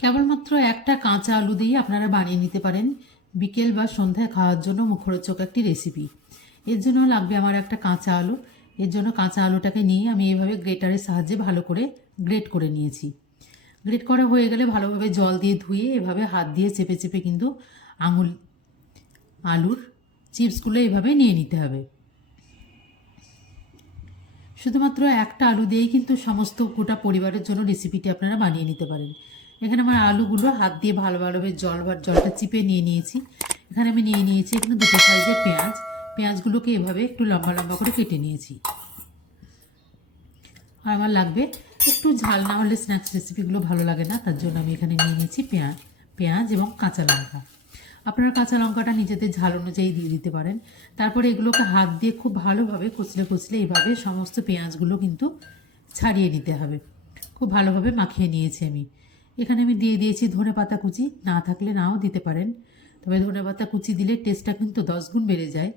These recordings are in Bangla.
কেবলমাত্র একটা কাঁচা আলু দিয়ে আপনারা বানিয়ে নিতে পারেন বিকেল বা সন্ধ্যায় খাওয়ার জন্য মুখরোচক একটি রেসিপি। এর জন্য লাগবে আমার একটা কাঁচা আলু। এর জন্য কাঁচা আলুটাকে নিয়ে আমি এভাবে গ্রেটারের সাহায্যে ভালো করে গ্রেট করে নিয়েছি। গ্রেট করা হয়ে গেলে ভালোভাবে জল দিয়ে ধুয়ে এভাবে হাত দিয়ে চেপে চেপে কিন্তু আলুর চিপসগুলো এভাবে নিয়ে নিতে হবে। শুধুমাত্র একটা আলু দিয়েই কিন্তু সমস্ত গোটা পরিবারের জন্য রেসিপিটি আপনারা বানিয়ে নিতে পারেন। এখানে আমার আলুগুলো হাত দিয়ে ভালোভাবে জলটা চিপে নিয়ে নিয়েছি। এখানে আমি নিয়ে নিয়েছি এখানে দুটো সাইজের পেঁয়াজগুলোকে এভাবে একটু লম্বা লম্বা করে কেটে নিয়েছি। আর আমার লাগবে একটু ঝাল, না হলে স্ন্যাক্স রেসিপিগুলো ভালো লাগে না, তার জন্য আমি এখানে নিয়ে নিয়েছি পেঁয়াজ এবং কাঁচা লঙ্কা। আপনারা কাঁচা লঙ্কাটা নিজেদের ঝাল অনুযায়ী দিয়ে দিতে পারেন। তারপরে এগুলোকে হাত দিয়ে খুব ভালোভাবে কুচলে এইভাবে সমস্ত পেঁয়াজগুলো কিন্তু ছাড়িয়ে নিতে হবে। খুব ভালোভাবে মাখিয়ে নিয়েছি আমি। এখানে আমি দিয়ে দিয়েছি ধনেপাতা কুচি, না থাকলে নাও দিতে পারেন, তবে ধনেপাতা কুচি দিলে টেস্টটা কিন্তু 10 গুণ বেড়ে যায়।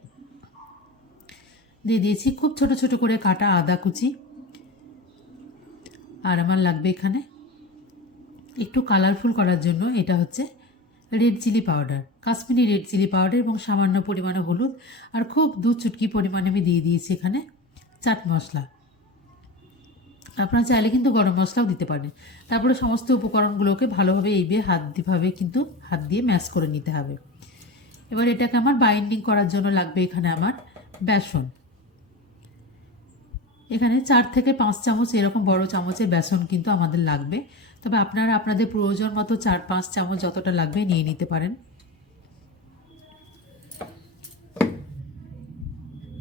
দিয়ে দিয়েছি খুব ছোট ছোট করে কাটা আদা কুচি। আর আমার লাগবে এখানে একটু কালারফুল করার জন্য এটা হচ্ছে red chilli powder, Kashmiri red chilli powder, এবং সামান্য পরিমাণে হলুদ, আর খুব 2 চুটকি পরিমাণে আমি দিয়ে দিয়েছি এখানে চাট মশলা। আপনারা চাইলে কিন্তু গরম মশলাও দিতে পারেন। তারপরে সমস্ত উপকরণগুলোকে ভালোভাবে হাত দিয়ে ম্যাশ করে নিতে হবে। এবার এটাকে আমার বাইন্ডিং করার জন্য লাগবে এখানে আমার বেসন। এখানে 4 থেকে 5 চামচ এরকম বড় চামচের বেসন কিন্তু আমাদের লাগবে, তবে আপনারা আপনাদের প্রয়োজন মতো 4-5 চামচ যতটা লাগবে নিয়ে নিতে পারেন।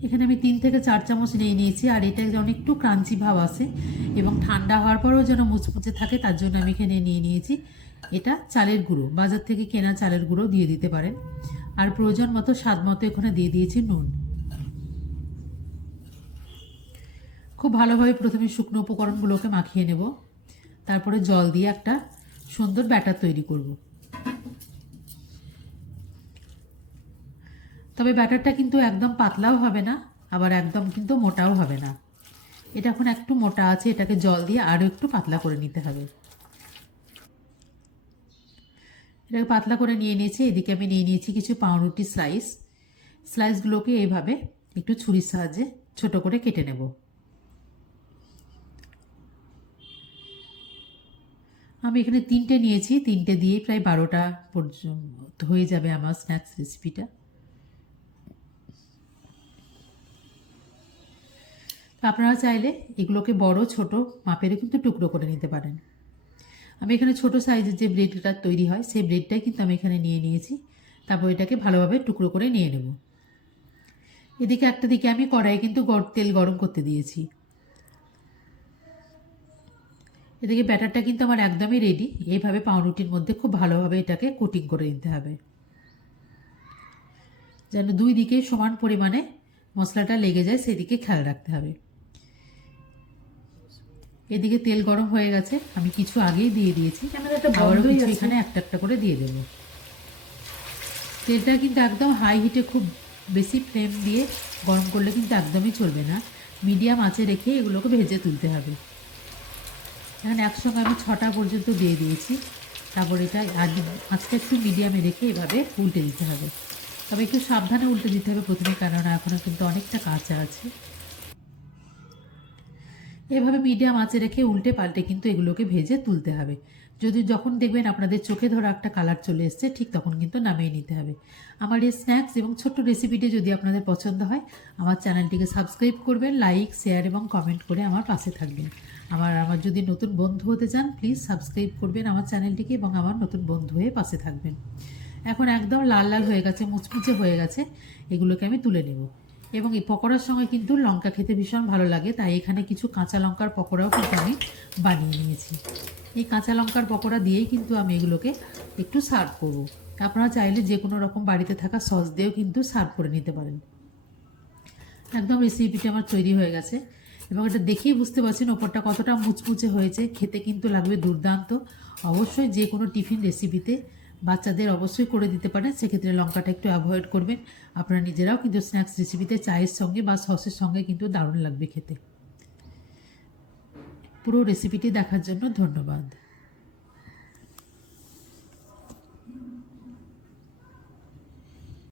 এখানে আমি 3 থেকে 4 চামচ নিয়ে নিয়েছি। আর এটা যেন একটু ক্রাঞ্চি ভাব আসে এবং ঠান্ডা হওয়ার পরেও যেন মুচমুচে থাকে, তার জন্য আমি এখানে নিয়ে নিয়েছি এটা চালের গুঁড়ো। বাজার থেকে কেনা চালের গুঁড়ো দিয়ে দিতে পারেন। আর প্রয়োজন মতো স্বাদ মতো এখানে দিয়ে দিয়েছি নুন। খুব ভালোভাবে প্রথমে শুকনো উপকরণগুলোকে মাখিয়ে নেব, তারপরে জল দিয়ে একটা সুন্দর ব্যাটার তৈরি করব। তবে ব্যাটারটা কিন্তু একদম পাতলাও হবে না, আবার একদম কিন্তু মোটাও হবে না। এটা এখন একটু মোটা আছে, এটাকে জল দিয়ে আরও একটু পাতলা করে নিতে হবে। এটাকে পাতলা করে নিয়ে নিয়েছি। এদিকে আমি নিয়ে নিয়েছি কিছু পাউরুটি স্লাইসগুলোকে এইভাবে একটু ছুরির সাহায্যে ছোট করে কেটে নেব। আমি এখানে 3টে নিয়েছি, 3টে দিয়ে প্রায় 12টা পর্যন্ত হয়ে যাবে আমার স্ন্যাক্স রেসিপিটা। আপনারা চাইলে এগুলোকে বড় ছোট মাপেরও কিন্তু টুকরো করে নিতে পারেন। আমি এখানে ছোট সাইজের যে ব্রেডটা তৈরি হয় সেই ব্রেডটাই কিন্তু আমি এখানে নিয়ে নিয়েছি। তারপর এটাকে ভালোভাবে টুকরো করে নিয়ে নেব। এদিকে একটা দিকে আমি কড়াইয়ে কিন্তু তেল গরম করতে দিয়েছি। এদিকে ব্যাটারটা কিন্তু আমার একদমই রেডি। এইভাবে পাউরুটির মধ্যে খুব ভালোভাবে এটাকে কোটিং করে নিতে হবে, যেন 2 দিকে সমান পরিমাণে মশলাটা লেগে যায়, সেদিকে খেয়াল রাখতে হবে। এদিকে তেল গরম হয়ে গেছে, আমি কিছু আগেই দিয়ে দিয়েছি, আবারও কিছু এখানে একটা একটা করে দিয়ে দেব। তেলটা কিন্তু একদম হাই হিটে খুব বেশি ফ্লেম দিয়ে গরম করলে কিন্তু একদমই চলবে না, মিডিয়াম আঁচে রেখে এগুলোকে ভেজে তুলতে হবে। এখানে একসঙ্গে আমি 6টা পর্যন্ত দিয়ে দিয়েছি। তারপর এটা আঁচটা একটু মিডিয়ামে রেখে এভাবে উল্টে দিতে হবে। তবে একটু সাবধানে উল্টে দিতে হবে প্রথমে, কেননা এখনও কিন্তু অনেকটা কাঁচা আছে। এভাবে মিডিয়াম আঁচে রেখে উল্টে পাল্টে কিন্তু এগুলোকে ভেজে তুলতে হবে। যখন দেখবেন আপনাদের চোখে ধরা একটা কালার চলে এসছে, ঠিক তখন কিন্তু নামিয়ে নিতে হবে। আমার এই স্ন্যাক্স এবং ছোট্ট রেসিপিটি যদি আপনাদের পছন্দ হয়, আমার চ্যানেলটিকে সাবস্ক্রাইব করবেন, লাইক শেয়ার এবং কমেন্ট করে আমার পাশে থাকবেন। আমার যদি নতুন বন্ধু হতে চান, প্লিজ সাবস্ক্রাইব করবেন আমার চ্যানেলটিকে এবং আমার নতুন বন্ধু হয়ে পাশে থাকবেন। এখন একদম লাল লাল হয়ে গেছে, মুচমুচে হয়ে গেছে, এগুলোকে আমি তুলে নেব। এবং এই পকোড়ার সঙ্গে কিন্তু লঙ্কা খেতে ভীষণ ভালো লাগে, তাই এখানে কিছু কাঁচা লঙ্কার পকোড়াও কিন্তু আমি বানিয়ে নিয়েছি। এই কাঁচা লঙ্কার পকোড়া দিয়েই কিন্তু আমি এগুলোকে একটু সার্ভ করব। আপনারা চাইলে যে কোনো রকম বাড়িতে থাকা সস দিয়েও কিন্তু সার্ভ করে নিতে পারেন। একদম রেসিপিটা আমার তৈরি হয়ে গেছে এবং এটা দেখেই বুঝতে পারছেন ওপরটা কতটা মুচমুচে হয়েছে, খেতে কিন্তু লাগবে দুর্দান্ত। অবশ্যই যে কোনো টিফিন রেসিপিতে বাচ্চাদের অবশ্যই করে দিতে পারেন, সেক্ষেত্রে লঙ্কাটা একটু অ্যাভয়েড করবেন। আপনারা নিজেরাও কিন্তু স্ন্যাক্স রেসিপিতে চায়ের সঙ্গে বা সসের সঙ্গে কিন্তু দারুণ লাগবে খেতে। পুরো রেসিপিটি দেখার জন্য ধন্যবাদ।